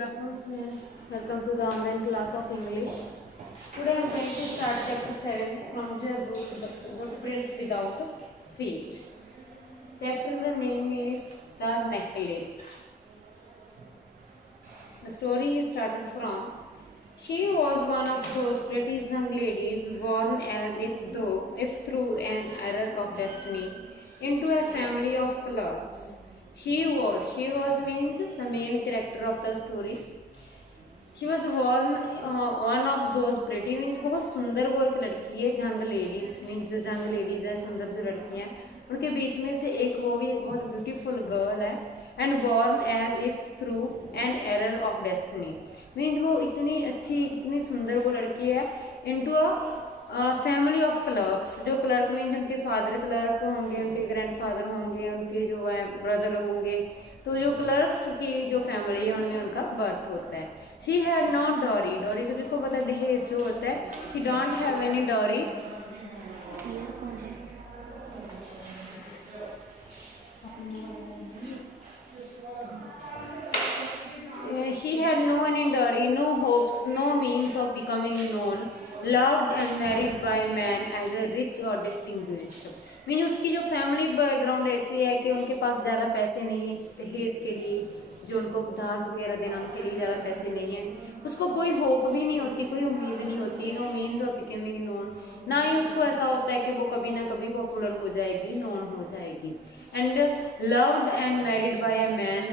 Good afternoon, students. Welcome to the online class of English. Today I am going to start chapter 7 from your book, Footprints Without Feet. Chapter name is The Necklace. The story is started from. She was one of those pretty young ladies born as if through an error of destiny into a family of clerks. She was means the main character of the story. She was born one of those pretty means बहुत सुंदर वो एक लड़की है जंग ladies means जो जंग ladies है सुंदर जो लड़कियां उनके बीच में से एक वो भी एक बहुत ब्यूटीफुल गर्ल है and born as if through an error of destiny means वो इतनी अच्छी इतनी सुंदर वो लड़की है into a family of clerks जो क्लर्क मीन्स उनके फादर क्लर्क होंगे उनके ग्रैंडफादर होंगे उनके जो है ब्रदर होंगे तो जो क्लर्क्स की जो फैमिली है उनमें उनका बर्थ होता है. She had not dowry dowry सभी को पता है दहेज जो होता है. She don't have any dowry. She had no any dowry, no hopes, no means of becoming known, loved and married by man either rich or distinguished. Mean उसकी जो फैमिली बैकग्राउंड ऐसी है कि उनके पास ज़्यादा पैसे नहीं है दहेज के लिए जो उनको दाज वगैरह देना उनके लिए ज़्यादा पैसे नहीं है. उसको कोई होप भी नहीं होती कोई उम्मीद नहीं होती. No means of becoming known ना ही उसको ऐसा होता है कि वो कभी ना कभी पॉपुलर हो जाएगी नोन हो जाएगी. And loved and married bye a man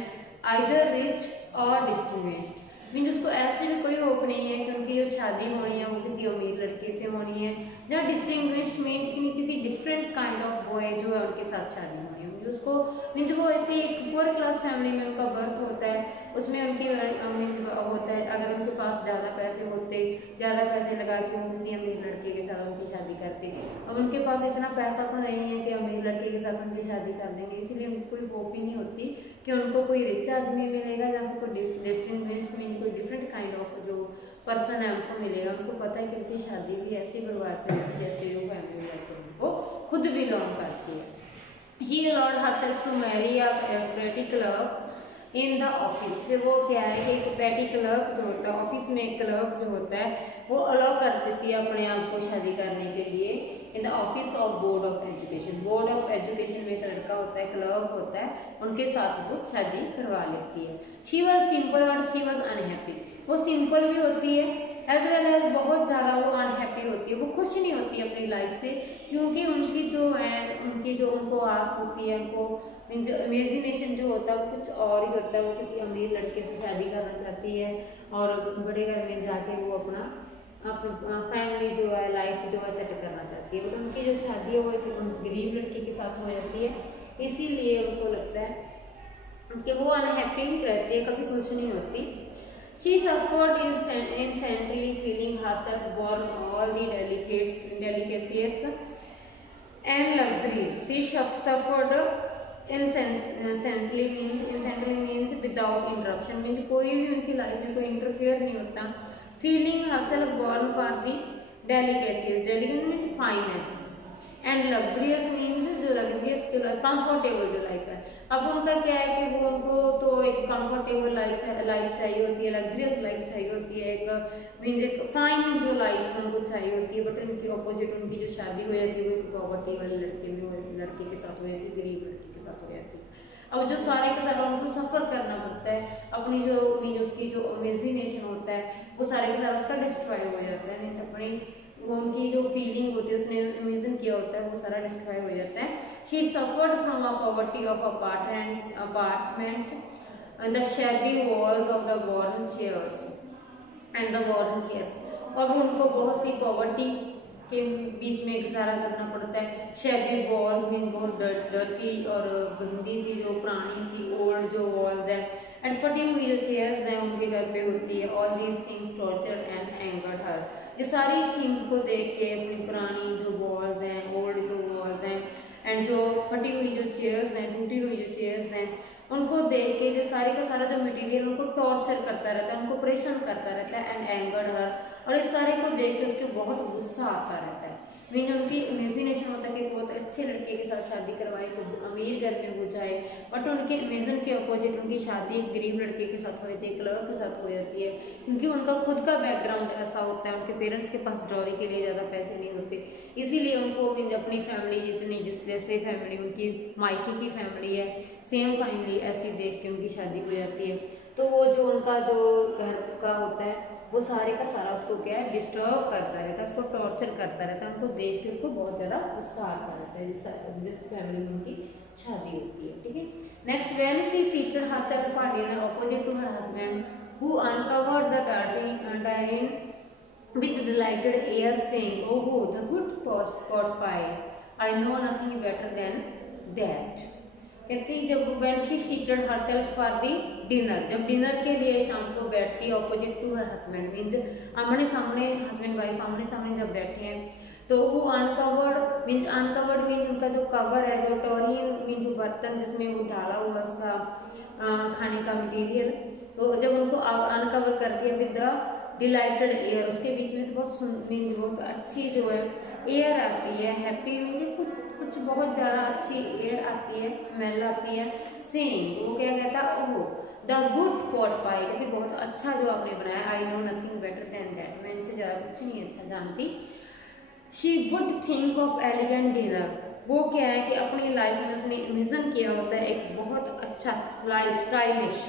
either rich और डिस्टिंग्विश्ड मीन्स उसको ऐसे भी कोई होप नहीं है कि उनकी जो शादी होनी है वो किसी अमीर लड़के से होनी है जहाँ डिस्टिंग्विश्ड मीन्स किसी डिफरेंट काइंड ऑफ बॉय जो है उनके साथ शादी होनी है. मीन्स उसको मीन्स वो ऐसे एक पुअर क्लास फैमिली में उनका बर्थ होता है उसमें उनके होता है अगर उनके पास ज़्यादा पैसे होते ज़्यादा पैसे लगा के वो किसी अमीर लड़के के साथ उनकी शादी करते. अब उनके पास इतना पैसा तो नहीं है कि अमीर लड़के के साथ उनकी शादी कर देंगे इसलिए उनको कोई होप ही नहीं होती कि उनको कोई रिच आदमी मिलेगा या फिर कोई डिस्टिंग्विश्ड मीन कोई डिफरेंट काइंड ऑफ जो पर्सन है उनको मिलेगा. उनको पता है कि उनकी शादी भी ऐसे परिवार से होती है जैसे जो फैमिली है उनको खुद बिलोंग करती है. She allowed herself to marry a petty clerk in the office. फिर वो क्या है कि एक पेटी क्लर्क जो होता है ऑफिस में एक क्लर्क जो होता है वो अलाउ कर देती है अपने आप को शादी करने के लिए in the office of board of education. Board of education में एक लड़का होता है क्लर्क होता है उनके साथ वो शादी करवा लेती है. शी वॉज सिंपल और शी वॉज अनहैप्पी. वो सिंपल भी होती है एज वेल एज बहुत ज़्यादा वो अनहैप्पी होती है. वो खुश नहीं होती अपनी लाइफ से क्योंकि उनकी जो है उनकी जो उनको आस होती है उनको जो इमेजिनेशन जो होता है वो कुछ और ही होता है. वो किसी अमीर लड़के से शादी करना चाहती है और बड़े घर में जाके वो अपना फैमिली जो है लाइफ जो है सेट करना चाहती है. बट उनकी जो शादी है वो एक गरीब लड़के के साथ हो जाती है इसीलिए उनको लगता है कि वो अनहैप्पी रहती है कभी खुश नहीं होती. She suffered instantly, feeling herself born all the delicacies and luxuries. She suffered instantly means without interruption means कोई भी उनकी लाइफ में कोई इंटरफेयर नहीं होता. Feeling herself born for the delicacies. Delicacies means fineness and luxurious means जो luxurious जो comfortable जो लाइफ है. अब उनका क्या है कि वो उनको तो एक कंफर्टेबल लाइफ चाहिए होती है लग्जरियस लाइफ चाहिए होती है एक मीन्स एक फाइन जो लाइफ उनको चाहिए होती है. बट उनकी अपोजिट उनकी जो शादी हो जाती है वो एक पॉवर्टी वाले लड़के के साथ हो जाती है गरीब लड़के के साथ हो जाती है. अब जो सारे के सारे उनको सफ़र करना पड़ता है अपनी जो मीन उसकी जो इमेजिनेशन होता है वो सारे के सारे उसका डिस्ट्रॉय हो जाता है. मीन अपनी उनकी जो फीलिंग होती है उसने इमेजिन किया होता है वो सारा डिस्ट्रॉय हो जाता है. She suffered from a poverty of apartment the shabby walls of the worn chairs and the worn chairs. और उनको बहुत सी पॉवर्टी के बीच में गुजारा करना पड़ता है. शैबी वॉल्स मीन बहुत डर्टी और गंदी सी जो पुरानी सी ओल्ड जो वॉल्स है एंड फटी हुई जो चेयर्स हैं उनके घर पे होती है. All these things torture and angered her. ये सारी थिंग्स को देख के अपनी पुरानी जो वॉल्स हैं ओल्ड जो वॉल्स हैं एंड जो फटी हुई जो चेयर्स हैं टूटी हुई जो चेयर्स हैं उनको देख के जो सारे का सारा जो मटेरियल उनको टॉर्चर करता रहता है, उनको परेशान करता रहता है, एंड एंगर्ड हर, और इस सारे को देख के उसको बहुत गुस्सा आता रहता है। मीन उनकी इमेजिनेशन होता है कि बहुत अच्छे लड़के के साथ शादी करवाए, तो अमीर घर में वो जाए, बट उनके इमेजिन के अपोजिट उनकी शादी एक गरीब लड़के के साथ हो जाती है, क्लर्क के साथ हो जाती है, क्योंकि उनका खुद का बैकग्राउंड ऐसा होता है, उनके पेरेंट्स के पास डॉरी के लिए ज़्यादा पैसे नहीं होते, इसीलिए उनको मीन अपनी फैमिली जितनी जिस जैसे फैमिली उनकी मायके की फैमिली है सेम फैमिली ऐसी देख के उनकी शादी हो जाती है। तो वो जो उनका जो घर का होता है वो सारे का सारा उसको क्या है डिस्टर्ब करता रहता है, उसको टॉर्चर करता रहता है, उनको देख के उसको बहुत ज़्यादा गुस्सा आता रहता है जिस फैमिली में उनकी शादी होती है। ठीक है, next, when she seated herself for dinner opposite to her husband who uncovered the tureen with delighted air saying, "Oh, the good pot pie! I know nothing better than that." कहती जब when she seated herself for the dinner, जब dinner के लिए शाम को बैठती opposite to her husband, means आमने सामने हस्बैंड वाइफ आमने सामने जब बैठे हैं, तो वो अनकवर्ड मीन्स उनका जो कवर है, जो टोरीन मीन जो बर्तन जिसमें वो डाला हुआ उसका खाने का मटेरियल, तो जब उनको अनकवर करती है विद द डिलाइटेड एयर, उसके बीच में से बहुत अच्छी जो है एयर आती है, हैप्पी मीन्स कुछ बहुत ज़्यादा अच्छी एयर आती है, स्मेल आती है, सेम वो क्या कहता है, ओह द गुड पॉट पाई, कहते बहुत अच्छा जो आपने बनाया, I know nothing better than that, मैं इनसे ज़्यादा कुछ नहीं अच्छा जानती। She would think of elegant dinner, वो क्या है कि अपनी लाइफ में उसने इमेजिन किया होता है एक बहुत अच्छा stylish,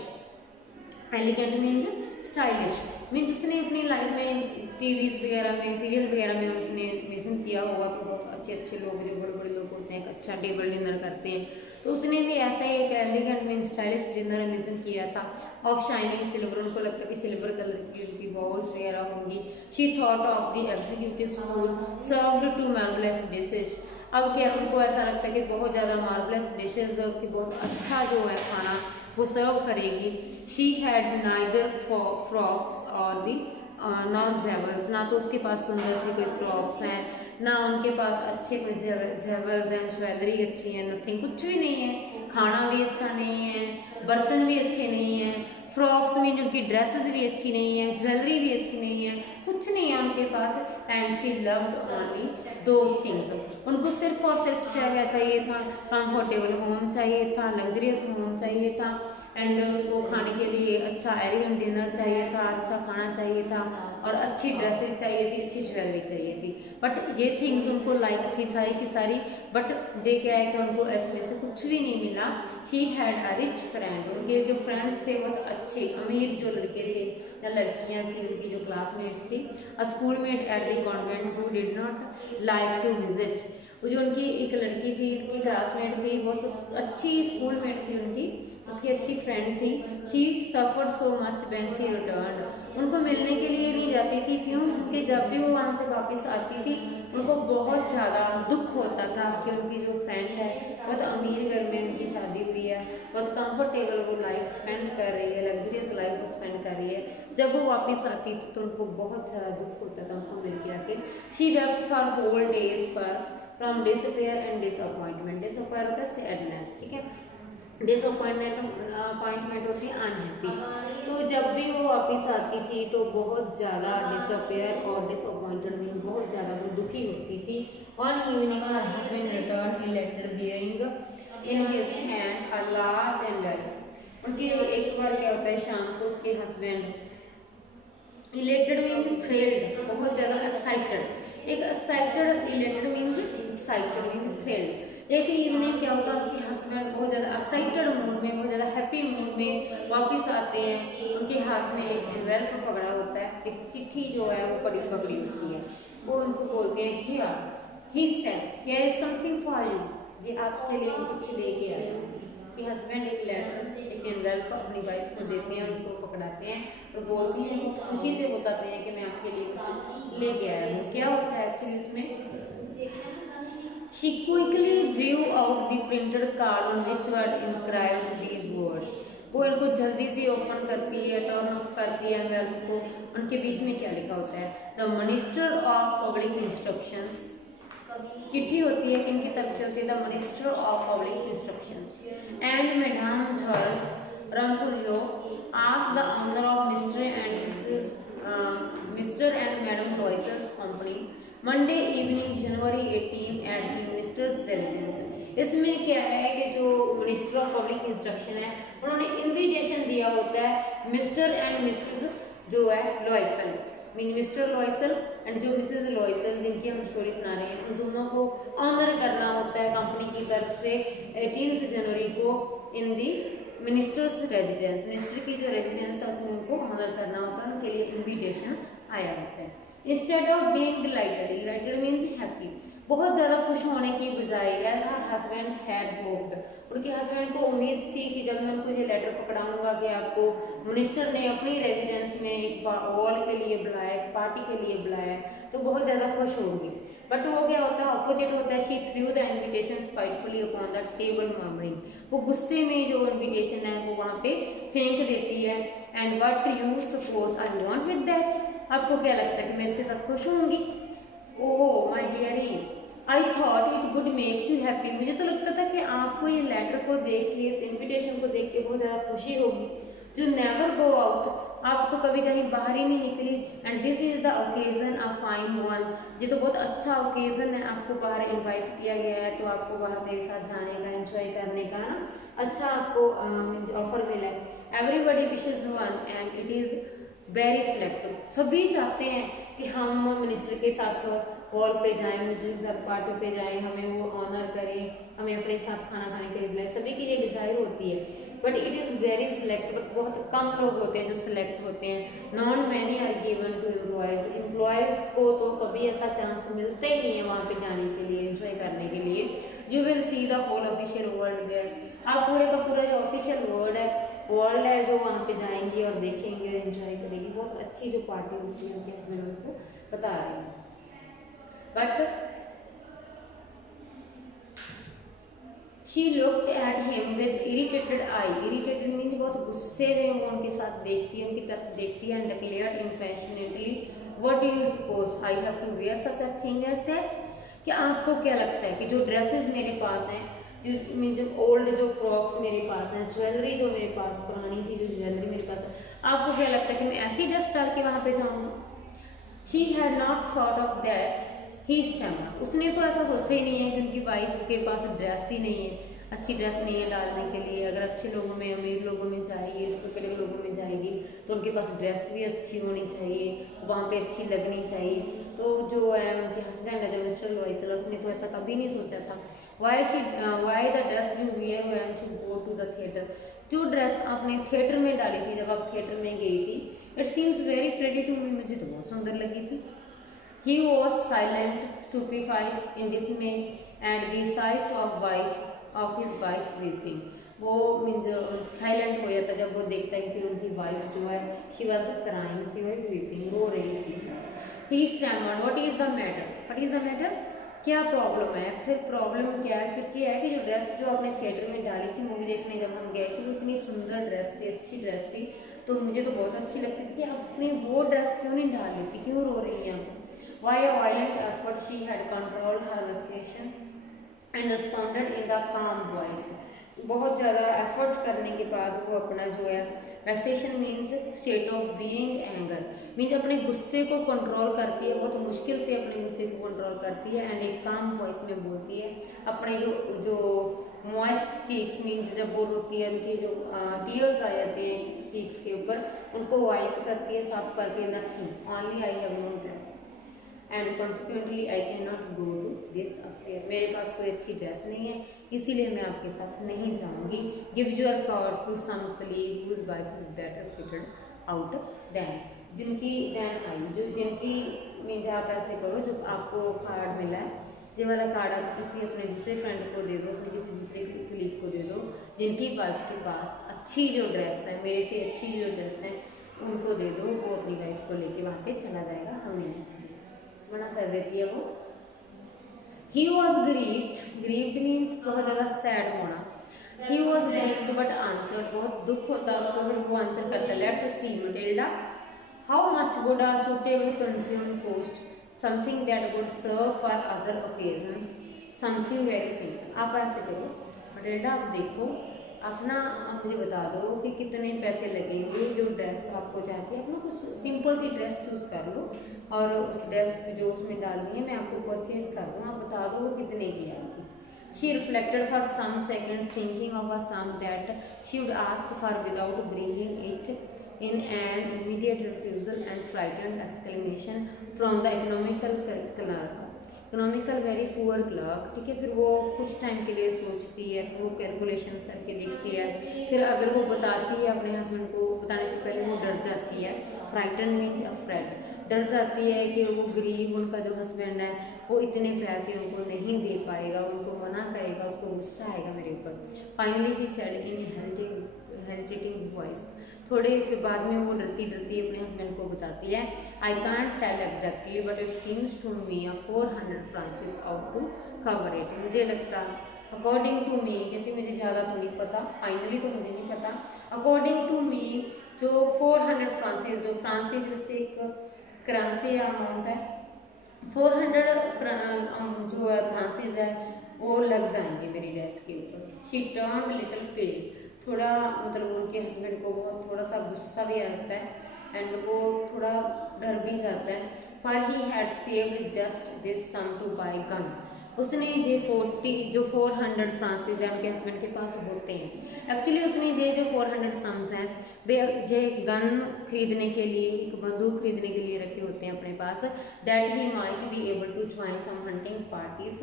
elegant means stylish, means उसने अपनी लाइफ में टीवीज वगैरह में सीरियल वगैरह में उसने इमेजिन किया होगा कि बहुत अच्छे अच्छे लोग जो बड़े बड़े लोग होते हैं एक अच्छा टेबल डिनर करते हैं, तो उसने भी ऐसा ही एक elegant mean stylish dinner imagine किया था ऑफ शाइनिंग सिल्वर, उनको लगता है कि सिल्वर कलर की उनकी बाउल्स वगैरह होंगी। She thought of the executive school served to marvellous dishes, अब क्या उनको ऐसा लगता है कि बहुत ज़्यादा मार्वलेस डिशेज कि बहुत अच्छा जो है खाना वो सर्व करेगी। शी हैड नाइदर फ्रॉक्स और दी नॉट जेवल्स, ना तो उसके पास सुंदर सी कोई फ्रॉक्स हैं, ना उनके पास अच्छे कोई जेवल्स हैं, ज्वेलरी अच्छी है, नथिंग, कुछ भी नहीं है, खाना भी अच्छा नहीं है, बर्तन भी अच्छे नहीं हैं, फ्रॉक्स में उनकी ड्रेसेस भी अच्छी नहीं है, ज्वेलरी भी अच्छी नहीं है, कुछ नहीं है उनके पास। And she loved only those things, उनको सिर्फ और सिर्फ क्या चाहिए था, कंफर्टेबल होम चाहिए था, लग्जरियस होम चाहिए था, एंड उसको खाने के लिए अच्छा एलिगेंट डिनर चाहिए था, अच्छा खाना चाहिए था, और अच्छी ड्रेसेस चाहिए थी, अच्छी ज्वेलरी चाहिए थी। बट ये थिंग्स उनको लाइक थी सारी की सारी, बट ये क्या है कि उनको इसमें से कुछ भी नहीं मिला। She had a rich friend, उनके जो फ्रेंड्स थे बहुत अच्छे अमीर जो लड़के थे या लड़कियां थी, उनकी जो क्लासमेट्स थी, a schoolmate at the convent who did not like to visit, वो जो उनकी एक लड़की थी, उनकी क्लासमेट थी, बहुत अच्छी स्कूलमेट थी उनकी, उसकी अच्छी फ्रेंड थी। She suffered so much when she return, उनको मिलने के लिए नहीं जाती थी, क्यों, क्योंकि जब भी वो वहाँ से वापस आती थी उनको बहुत ज़्यादा दुख होता था कि उनकी जो फ्रेंड है बहुत अमीर घर में उनकी शादी हुई है, बहुत कंफर्टेबल वो लाइफ स्पेंड कर रही है, लग्जरियस लाइफ वो स्पेंड कर रही है, जब वो वापस आती थी तो उनको बहुत ज़्यादा दुख होता था उनको मिल के आके। She wept for whole days from disappear and disappointment, disappoint होता है सैडनेस, ठीक है, डिसअपॉइंटमेंट होती है अनहैप्पी, तो जब भी वो वापस आती थी तो बहुत ज़्यादा डिसअपीयर और डिसअपॉइंटेड मीन बहुत ज़्यादा वो दुखी होती थी। One evening her husband return elected bearing in his hand a large envelope, उनकी एक बार क्या होता है शाम को उसके हस्बैंड, इलेक्टेड मीन्स थ्रिल्ड, बहुत ज़्यादा एक्साइटेड, एक excited, elected means excited means thrilled, एक इवनिंग क्या होता है उनके हस्बैंड बहुत ज़्यादा एक्साइटेड मूड में, बहुत ज़्यादा हैप्पी मूड में वापस आते हैं, उनके हाथ में एक एनवेलप पकड़ा होता है, एक चिट्ठी जो है वो पकड़ी होती है, वो उनको बोलते हैं here he said here is something for you, ये आपके लिए कुछ लेके आया हूँ। कि हस्बैंड एक लेटर एक एनवेलप अपनी वाइफ को देते हैं, उनको पकड़ाते हैं और बोलते हैं, वो खुशी से बताते हैं कि मैं आपके लिए कुछ लेके आया हूँ। क्या होता है एक्चुअली इसमें, she quickly drew out the printed card on which were inscribed these words, वो इनको जल्दी से ओपन करती है, टर्न ऑफ करती है एनवेलप को, उनके बीच में क्या लिखा होता है, the minister of public instructions चिट्ठी होती है, किनकी तरफ से होती है? The minister of public instructions and madam George Ramponneau asked the honour of mister and madam Loisel's company Monday evening January 18 at the minister's residence. इसमें क्या है कि जो मिनिस्टर ऑफ पब्लिक इंस्ट्रक्शन है उन्होंने इन्विटेशन दिया होता है मिस्टर एंड मिसेस जो है लॉयसल, मीन मिस्टर लॉयसल एंड जो मिसेस लॉयसल जिनकी हम स्टोरी सुना रहे हैं, उन दोनों को ऑनर करना होता है कंपनी की तरफ से 18 जनवरी को इन दी मिनिस्टर्स रेजिडेंस। मिनिस्टर की जो रेजिडेंस है उसमें उनको ऑनर करना होता है, उनके लिए इन्विटेशन आया होता है। Instead of being delighted means happy, बहुत ज़्यादा खुश होने की बजाय as her husband had hoped, उनके हस्बैंड को उम्मीद थी कि जब मैं उनको ये लेटर पकड़ाऊंगा कि आपको मिनिस्टर ने अपनी रेजिडेंस में एक बॉल के लिए बुलाया, एक पार्टी के लिए बुलाया, तो बहुत ज़्यादा खुश होंगी। बट वो क्या होता है, अपोजिट होता है, she threw the invitation spitefully upon the table murmuring, वो गुस्से में जो इन्विटेशन है वो वहाँ पे फेंक देती है। And what you suppose I want with that, आपको क्या लगता है कि मैं इसके साथ खुश होंगी? ओहो my diary, I thought it would make you happy, मुझे तो लगता था कि आपको ये लेटर को देख के, इस इन्विटेशन को देख के बहुत ज़्यादा खुशी होगी। जो नेवर गो आउट, आप तो कभी कहीं बाहर ही नहीं निकली, and this is the occasion a fine one, ये तो बहुत अच्छा ओकेजन है, आपको बाहर इनवाइट किया गया है तो आपको बाहर मेरे साथ जाने का, एंजॉय करने का ना अच्छा आपको ऑफर मिला है। Everybody wishes one and it is very selective, सभी चाहते हैं कि हम मिनिस्टर के साथ हॉल पे जाएं, मिनिस्टर के साथ पार्टी पे जाएं, हमें वो ऑनर करें, हमें अपने साथ खाना खाने के लिए बुलाएं, सभी की ये डिज़ायर होती है। But it is very select, but बहुत कम लोग होते हैं जो सिलेक्ट होते हैं। None many are given to employees, employees को तो कभी ऐसा चांस मिलता ही नहीं है वहाँ पे जाने के लिए, एंजॉय करने के लिए। You will see the whole official world there, आप पूरे का पूरा जो ऑफिशियल वर्ल्ड है जो वहाँ पे जाएंगी और देखेंगे, एंजॉय करेंगी। बहुत अच्छी जो पार्टी होती है उनके हस्बैंड उनको बता रहे हैं। But she looked at him with irritated I, irritated mean बहुत गुस्से में वो उनके साथ देखती है, उनकी तरफ देखती है, and declared impassionately what do you suppose I have to wear such a thing as that, कि आपको क्या लगता है कि जो ड्रेसेस मेरे पास हैं, जो ओल्ड जो फ्रॉक्स मेरे पास हैं, ज्वेलरी जो मेरे पास, पुरानी सी जो ज्वेलरी मेरे पास है, आपको क्या लगता है कि मैं ऐसी ड्रेस डाल के वहाँ पे जाऊँगा? She had not thought of that, he stamped, उसने तो ऐसा सोचा ही नहीं है कि उनकी वाइफ के पास ड्रेस ही नहीं है, अच्छी ड्रेस नहीं है डालने के लिए। अगर अच्छे लोगों में, अमीर लोगों में जाएगी, रिस्पेक्टेबल लोगों में जाएगी तो उनके पास ड्रेस भी अच्छी होनी चाहिए, वहाँ पे अच्छी लगनी चाहिए। तो जो है उनके हस्बैंड है जो मिस्टर लॉयसल, उसने तो ऐसा कभी नहीं सोचा था। Why the dress you wear when to go to the theatre, जो ड्रेस आपने थिएटर में डाली थी, जब आप थिएटर में गई थी, it seems very pretty to me, मुझे तो बहुत सुंदर लगी थी। He was silent, stupefied, in dismay, and the sight of his wife weeping. वो मीन्स साइलेंट हो जाता जब वो देखता है कि उनकी वाइफ जो है she was crying, she was weeping, रो रही थी। He stammered, what is the matter? What is the matter? क्या प्रॉब्लम है? फिर प्रॉब्लम क्या है? फिर क्या है कि जो ड्रेस जो आपने थिएटर में डाली थी मूवी देखने जब हम गए थे, वो इतनी सुंदर ड्रेस थी, अच्छी ड्रेस थी, तो मुझे तो बहुत अच्छी लगती थी कि आपने वो ड्रेस क्यों नहीं डाली थी, क्यों रो रही हैं आप? By a violent effort she had controlled her vexation and responded in the calm voice. बहुत ज़्यादा एफर्ट करने के बाद वो अपना जो है vexation means state of being anger, means अपने गुस्से को कंट्रोल करती है, बहुत मुश्किल से अपने गुस्से को कंट्रोल करती है, एंड एक काम वॉइस में बोलती है। अपने जो मॉइस्ट चीक्स मीन्स जब वो रोती है उनके जो टीयर्स आ जाते हैं चीक्स के ऊपर, उनको वाइप करती है, साफ करके, nothing only I have no dress and consequently I can not go to this affair, मेरे पास कोई अच्छी ड्रेस नहीं है इसीलिए मैं आपके साथ नहीं जाऊंगी। Give your card to some colleague whose wife is better fitted out than, जिनकी देन आई, जो जिनकी मीन्स आप ऐसे करो, जो आपको कार्ड मिला है, ये वाला कार्ड आप किसी अपने दूसरे फ्रेंड को दे दो, अपने किसी दूसरे कलीग को दे दो जिनकी वाइफ के पास अच्छी जो ड्रेस है, मेरे से अच्छी जो ड्रेस है उनको दे दो, वो अपनी वाइफ को लेके वहाँ पे चला जाएगा, हम नहीं, मना कर देती है वो। He was grieved means बहुत ज़्यादा सैड होना। He was grieved but answered, बहुत दुख होता है उसको, बट वो आंसर करता है। Let's see Matilda, how much would a suitable consume cost? Something that would serve for other occasion, something very simple. आप ऐसे करो बेटा, आप देखो अपना, आप मुझे बता दो कि कितने पैसे लगेंगे, जो ड्रेस आपको चाहती है अपना कुछ सिंपल सी ड्रेस चूज़ कर लो और उस ड्रेस जो उसमें डालनी है मैं आपको परचेज कर दूँ, आप बता दो कितने की आएगी। She reflected for some seconds, thinking of a sum that she would ask for without bringing it in an immediate refusal and frightened exclamation from the economical clerk. Economical very poor clerk, ठीक है। फिर वो कुछ time के लिए सोचती है, फिर वो कैलकुलेशंस करके देखती है, फिर अगर वो बताती है अपने हस्बैंड को, बताने से पहले वो डर जाती है। फ्राइटन मीन्स अफ्रेड, डर जाती है कि वो गरीब उनका जो हस्बैंड है वो इतने पैसे उनको नहीं दे पाएगा, उनको मना करेगा, उसको गुस्सा आएगा मेरे ऊपर। Finally she said in hesitating voice, थोड़े फिर बाद में वो डरती डरती अपने हस्बैंड को बताती है, I can't tell exactly but it seems to me 400 francs out to cover it. मुझे लगता, अकॉर्डिंग टू मी, कहती मुझे ज़्यादा तो नहीं पता, फाइनली तो मुझे नहीं पता, अकॉर्डिंग टू मी जो 400 फ्रांसिस, जो फ्रांसिस बच्चे एक करेंसी अमाउंट है, 400 जो है फ्रांसिस है वो लग जाएंगे मेरी ड्रेस के ऊपर। शी टर्न लिटिल पेल, थोड़ा मतलब उनके हस्बैंड को बहुत थोड़ा सा गुस्सा भी आता है एंड वो थोड़ा डर भी जाता है। For he had saved just this sum to buy gun, उसने जो 400 फ्रांसिस है उनके हस्बैंड के पास होते हैं, एक्चुअली उसने जो 400 सम्स हैं ये गन खरीदने के लिए, एक बंदूक खरीदने के लिए रखे होते हैं अपने पास, that he might be able to join some hunting parties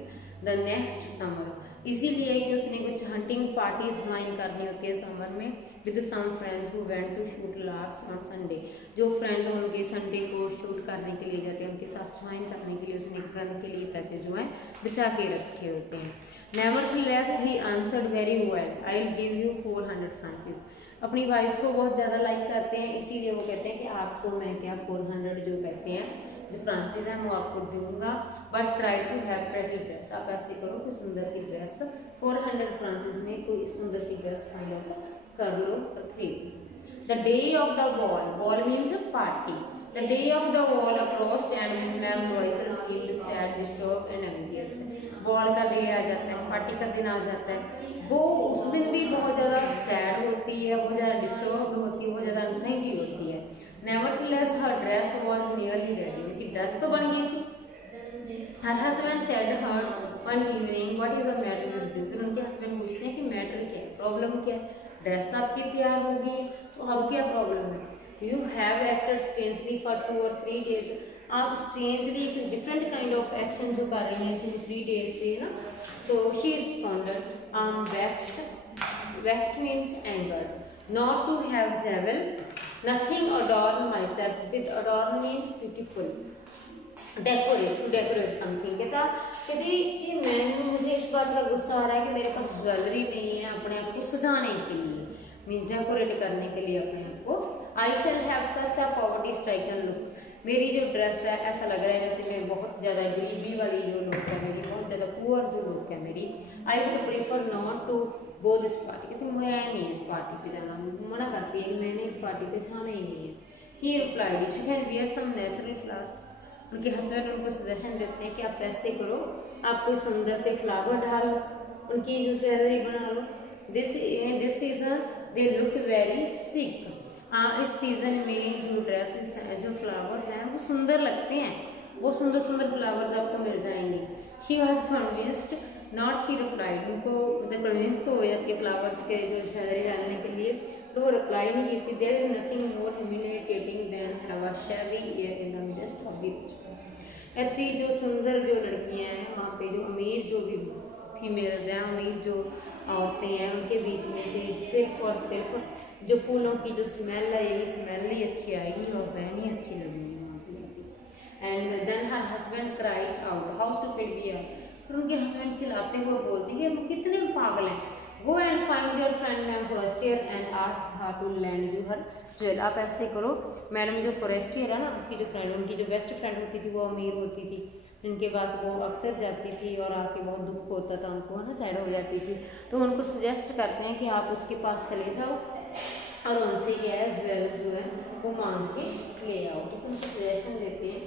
the next summer, इसीलिए कि उसने कुछ हंटिंग पार्टीज ज्वाइन करनी होती है समर में with some friends who went to shoot larks on Sunday, जो फ्रेंड उनके संडे को शूट करने के लिए जाते हैं उनके साथ ज्वाइन करने के लिए उसने गन के लिए पैसे जो हैं बचा के रखे होते हैं। Nevertheless he answered very well, I will give you 400 francs, अपनी वाइफ को बहुत ज़्यादा लाइक करते हैं इसीलिए वो कहते हैं कि आपको मैं क्या 400 जो पैसे हैं जो फ्रांसिस हैं वो आपको दूंगा, but try to have pretty dress, आप ऐसे करो कि सुंदर सी ड्रेस 400 फ्रांसिस में कोई सुंदर सी ड्रेस फाइंड आउट कर लो और खरीद। The day of the ball, ball means party, the day of the ball approached and ma'am वॉइसेस seemed sad, disturbed and anxious, ball का डे आ जाता है, पार्टी का दिन आ जाता है, वो उस दिन भी बहुत ज़्यादा सैड होती है, बहुत ज़्यादा डिस्टर्ब होती है, बहुत ज़्यादा एंग्जाइटी होती है। Nevertheless her dress was nearly ready, उनकी ड्रेस तो बन गई थी। Her husband said her one evening what is the matter with you, फिर उनके हस्बैंड पूछते हैं कि मैटर क्या है, प्रॉब्लम क्या है, ड्रेस आपकी तैयार होगी तो अब क्या प्रॉब्लम है। You have acted strangely for 2 or 3 days, आप strangely different kind of action जो कर रही हैं 2-3 days से ना, तो she responded I am vexed means angered, not to have several, nothing adorn myself with, adorn means beautiful, decorate, to decorate something, कहती कि मुझे इस बात का गुस्सा आ रहा है कि मेरे पास ज्वेलरी नहीं है अपने आप को सजाने के लिए, मीन्स डेकोरेट करने के लिए अपने आप को। I shall have such a poverty stricken look, मेरी जो ड्रेस है ऐसा लग रहा है जैसे मैं बहुत ज़्यादा गरीबी वाली जो लोग है मेरी, बहुत ज़्यादा पुअर जो लोग है मेरी। I would prefer not to go this party, कहते मैं नहीं इस पार्टी पे जाना, मना करती है कि मैंने इस पार्टी पे जाना ही नहीं है। He replied you can wear some natural flowers, उनके हस्बैंड उनको सजेशन देते हैं कि आप ऐसे करो, आप कोई सुंदर से फ्लावर डाल उनकी जो ज्वेलरी बना लो। This season they look very sick, हाँ इस सीजन में जो ड्रेसेस हैं जो फ्लावर्स हैं वो सुंदर लगते हैं, वो सुंदर सुंदर फ्लावर्स आपको मिल जाएंगे। She was convinced not, she replied, उनको मतलब कन्विंस तो हो जाती है फ्लावर्स के जो ज्वेलरी डालने के लिए, तो वो रिप्लाई नहीं की थी। There is nothing more humiliating than have a shabby air in the midst of the rich, कहती जो सुंदर जो लड़कियां हैं वहाँ पे जो अमीर जो भी फीमेल्स हैं, अमीर जो औरतें हैं उनके बीच में से सिर्फ और सिर्फ जो फूलों की जो स्मेल है यही स्मेल ही अच्छी आएगी और वह नहीं अच्छी लगेगी वहाँ पे। And then her husband cried out how stupid we are, फिर उनके हस्बैंड चिल्लाते हुए बोलते हैं कि हम कितने पागल हैं। Go and find your friend ma'am Forestier and ask her to lend you her jewel, आप ऐसे करो मैडम जो फॉरेस्टियर है ना उनकी जो फ्रेंड, उनकी जो बेस्ट फ्रेंड होती थी वो अमीर होती थी, जिनके पास वो अक्सर जाती थी और आके बहुत दुख होता था उनको है ना, सैड हो जाती थी, तो उनको सजेस्ट करते हैं कि आप उसके पास चले जाओ और उनसे क्या है ज्वेल जो है वो मांग के ले आओ, तो उनको सजेशन देते हैं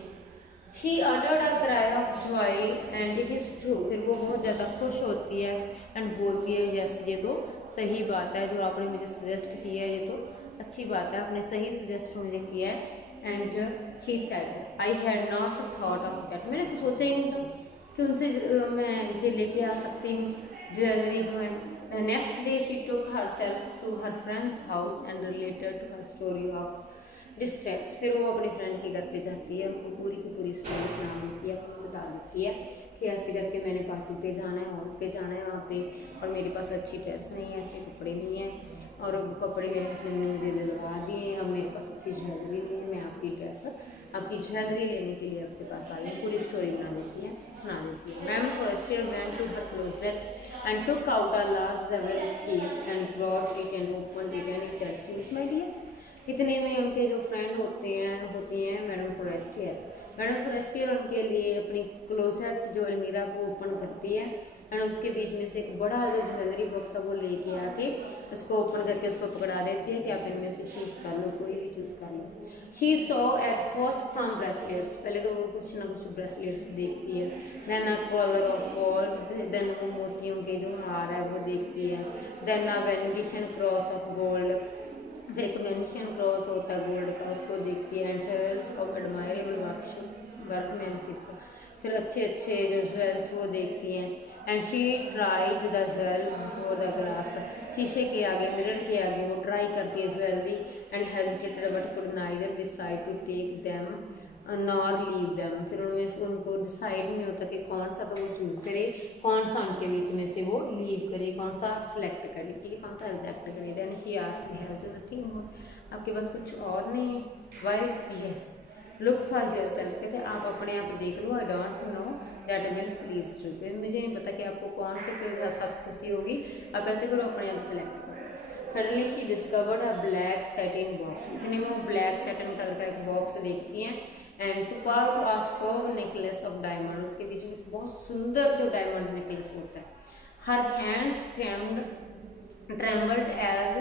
she uttered a cry of joy and it is true। फिर वो बहुत ज़्यादा खुश होती है एंड बोलती है यस ये तो सही बात है, जो आपने मुझे सजेस्ट किया है ये तो अच्छी बात है, आपने सही सजेस्ट मुझे किया है। And she said I had not thought of that, मैंने तो सोचा ही नहीं था कि उनसे मैं इसे लेके आ सकती हूँ ज्वेलरी जो है। The next day she took her self to her friend's house and related to her story of distress. फिर वो अपने फ्रेंड के घर पे जाती है, उनको पूरी की पूरी स्टोरी सुना देती है, बता देती है कि ऐसे करके मैंने पार्टी पे जाना है, हॉल पे जाना है वहाँ पे, और मेरे पास अच्छी ड्रेस नहीं है, अच्छे कपड़े नहीं हैं, और वो कपड़े मेरे हस्बैंड ने मुझे दिलवा दिए, अब मेरे पास अच्छी ज्वेलरी नहीं है, मैं आपकी ड्रेस आपकी ज्वेलरी लेने के लिए आपके पास आई हूँ। पूरी स्टोरी बना देती है, सुना देती है। Ma'am Forestier went to her closet and took out a large jewel case and brought it and open it and said please my dear. इतने में उनके जो फ्रेंड होती हैं मैडम फॉरेस्टियर, मैडम फॉरेस्टियर उनके लिए अपनी क्लोजेट जो अलमीरा को ओपन करती है एंड उसके बीच में से एक बड़ा जो ज्वेलरी बॉक्स है वो लेके आके उसको ओपन करके उसको पकड़ा देती है कि आप इनमें से चूज कर लो, कोई भी चूज कर लो। She saw at first some bracelets, पहले तो वो कुछ ना कुछ ब्रेसलेट्स देखती है, then a collar of pearls, then वो मोतियों के जो हार है वो देखती है, देन अ वेनिफिकेशन क्रॉस ऑफ गोल्ड, फिर एक वेनिफिकेशन क्रॉस होता है गोल्ड का, उसको देखती है and jewels of admirable workmanship का, फिर अच्छे अच्छे जो ज्वेल्स वो देखती हैं। And she tried the jewel before the glass, शीशे के आगे मिरर के आगे वो ट्राई करती है jewellery and hesitated but could neither decide to take them nor leave them, फिर उनमें उनको डिसाइड नहीं होता कि कौन सा तो वो चूज करे, कौन सा उनके बीच में से वो लीव करे, कौन सा सिलेक्ट करे, ठीक है, कौन सा रिजेक्ट करे। Then she asked have you nothing more, आपके पास कुछ और नहीं है? Why yes look for yourself, कहते आप अपने आप देख लो, I don't know that will please you, मुझे नहीं पता कि आपको कौन से के साथ खुशी होगी, आप ऐसे करो अपने आप सेलेक्ट करो। Suddenly she discovered a black satin box, इतने में वो ब्लैक सैटिन कलर का एक बॉक्स देखती हैं and super necklace of diamond, उसके बीच में बहुत सुंदर जो डायमंड नेकलेस होता है। Her hands trembled as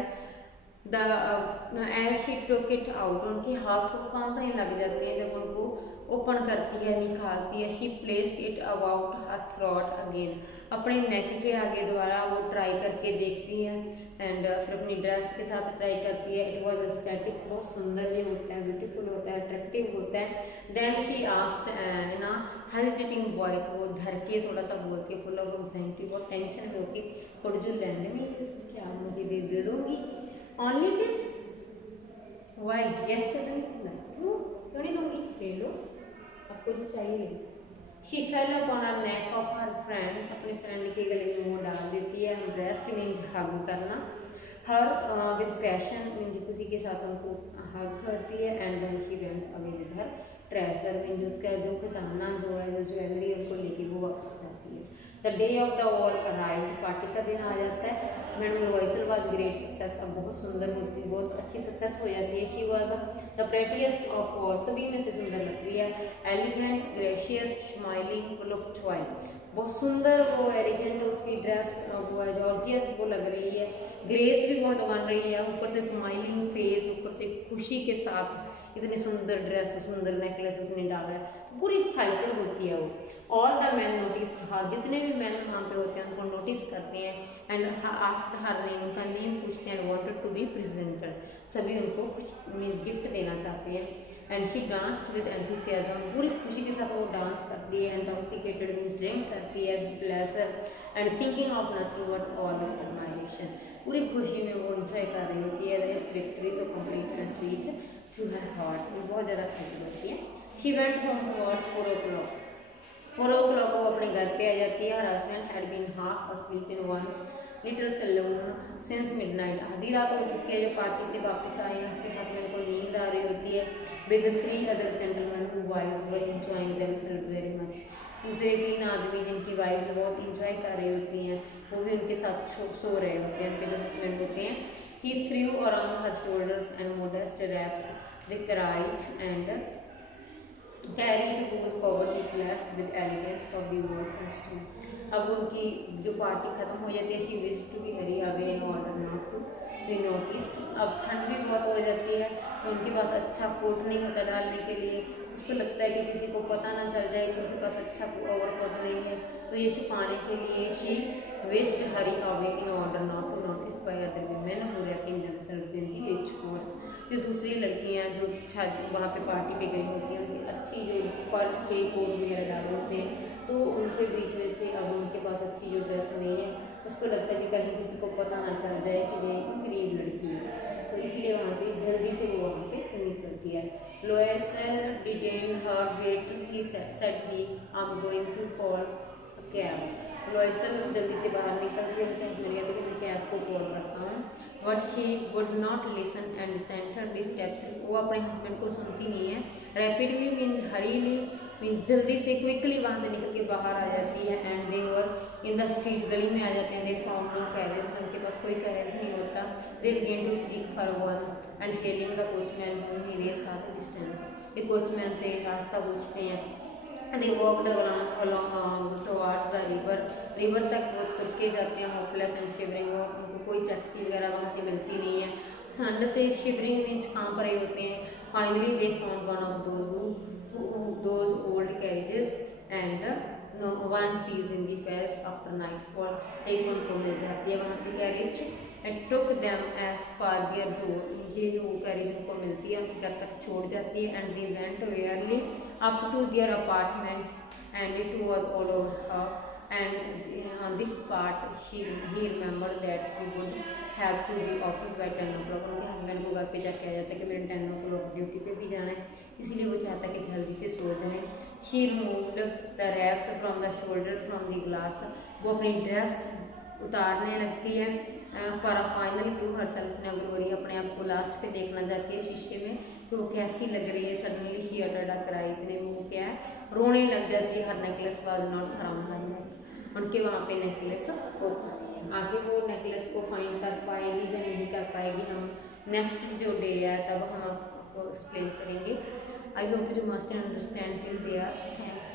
as she took it out, उनके हाथ कांपने लग जाते हैं जब उनको ओपन करती है, निकालती है। She placed it about her throat again, अपने नेक के आगे दोबारा वो ट्राई करके देखती है एंड फिर अपनी ड्रेस के साथ ट्राई करती है। इट वॉज एस्थेटिक, बहुत सुंदर ये होता है, ब्यूटीफुल होता है, अट्रैक्टिव होता है। Then she asked in a hesitating voice, वो धर के थोड़ा सा बोलती है, फुल ऑफ एंग्जाइटी, बहुत टेंशन में होती है, could you lend me this, क्या आप मुझे दे दोगी? ओनली दिस, व्हाई यस क्यों नहीं दूंगी, ले लो, आपको जो चाहिए ले लो। She fell upon a neck of her friend, अपने फ्रेंड के गले में मुंह डाल देती है। ब्रेस्ट मीन्स हग करना, हर विद पैशन मीन्स किसी के साथ उनको हग करती है। And then she went away with her treasure, means उसका जो खजाना जो है जो ज्वेलरी उनको लेके वो वापस जाती है। The day of the wall arrived, party का दिन आ जाता है। मैडम लॉइसल वाज ग्रेट सक्सेस, अब बहुत सुंदर होती है, बहुत अच्छी सक्सेस हो जाती है। She was the prettiest of all, सभी में से सुंदर लगती है। Elegant gracious smiling full of joy, बहुत सुंदर वो एलिगेंट उसकी ड्रेस वो है, जॉर्जियस वो लग रही है, ग्रेस भी बहुत बन रही है, ऊपर से स्माइलिंग फेस, ऊपर से खुशी के साथ इतनी सुंदर ड्रेस, सुंदर नेकलेस उसने डाला है, पूरी एक्साइटेड होती है वो। ऑल द मैन नोटिस हर, जितने भी मैन वहाँ पे होते हैं उनको नोटिस करते हैं एंड आस्क्ड हर नेम, उनका नेम पूछते हैं। वांटेड टू बी प्रेजेंटेड, सभी उनको कुछ मीन्स गिफ्ट देना चाहते हैं। And she danced with enthusiasm, पूरी खुशी के साथ वो डांस करती है। इंटॉक्सिकेटेड मीन्स ड्रिंक करती है, pleasure and thinking of nothing but all this admiration, पूरी खुशी में वो इंजॉय कर रही होती है। This victory so complete and sweet to her heart, वो बहुत ज़्यादा खुशी होती है। She went home towards 4 o'clock, 4 o'clock वो अपने घर पे आ जाती है। Her husband had been half asleep in once little saloon since midnight, आधी रात हो चुकी है जब पार्टी से वापस आए हैं, उसके हस्बैंड को नींद आ रही होती है। With 3 other gentlemen whose wives were enjoying themselves very much, दूसरे 3 आदमी जिनकी वाइफ्स बहुत इंजॉय कर रही होती हैं वो भी उनके साथ सो रहे होते हैं, उनके जो हस्बैंड होते हैं। He threw around her shoulders and modest wraps they cried and carried whose poverty clashed with elegance of the old costume। अब उनकी जो पार्टी खत्म हो जाती है, she wished to be hurry away in order not to be noticed. अब ठंड भी बहुत हो जाती है तो उनके पास अच्छा कोट नहीं होता डालने के लिए, उसको लगता है कि किसी को पता ना चल जाए कि उनके पास अच्छा ओवरकोट नहीं है, तो ये छुपाने के लिए she wished hurry away in order not to notice by other women who wrapping themselves in the rich coats. जो दूसरी लड़कियां जो शायद वहाँ पे पार्टी पे गई होती हैं, उनकी अच्छी जो पर्व के कोट वगैरह डाले होते हैं, तो उनके बीच में से अब उनके पास अच्छी जो ड्रेस नहीं है, उसको लगता है कि कहीं किसी को पता ना चल जाए कि ये गरीब लड़की है, तो इसीलिए वहाँ से जल्दी से वो वहाँ पे निकलती है। Loisel detained her wait, he said he I am going to call cab. Loisel जल्दी से बाहर निकलती है, हस्बैंड कहते हैं कि मैं कैब को कॉल करता हूँ, but she would not listen and sent her the steps. वो अपने हस्बैंड को सुनती नहीं है। रैपिडली मीन्स हरीली मीन्स जल्दी से, क्विकली वहाँ से निकल के बाहर आ जाती है। And they were in the street, गली में आ जाते हैं। दे फाउंड नो कैरेज, उनके पास कोई कैरेज नहीं होता। They began to seek for one and hailing the coachman home he race at distance. ये कोचमैन से रास्ता पूछते हैं। They walked along towards the river, river तक वो तुर के जाते हैं। होपलेस एंड शिवरिंग, और उनको कोई टैक्सी वगैरह वहाँ से मिलती नहीं है। ठंड से शिवरिंग मीन्स कांप रहे होते हैं। Finally they found one of those old carriages and no one sees in the Paris after nightfall। एक उनको मिल जाती है वहाँ से carriage. and took them as far their door, ये जो कैरेज उनको मिलती है उनके घर तक छोड़ जाती है। and they went wearily up to their apartment and it was all over her and on this part he remembered that he would have to be office by 10 o'clock। उनके हस्बैंड को घर पे जाके आ जाता है कि मैंने 10 o'clock ड्यूटी पे भी जाना है, इसलिए वो चाहता है कि जल्दी से सो जाएं। She removed the wraps from the shoulder from the glass, वो अपनी ड्रेस उतारने लगती है। For a final view her self in glory, अपने आप को लास्ट पे देखना चाहती है शीशे में कि वो कैसी लग रही है। Suddenly she uttered a cry, इतने वो क्या है रोने लग जाती है। हर नेकलेस वाज नॉट अराउंड हर नेक, उनके वहाँ पे नेकलेस होता है। आगे वो नेकलेस को फाइंड कर पाएगी या नहीं कर पाएगी, हम नेक्स्ट जो डे है तब हम आपको एक्सप्लेन करेंगे। I hope you must understand till there. Thanks.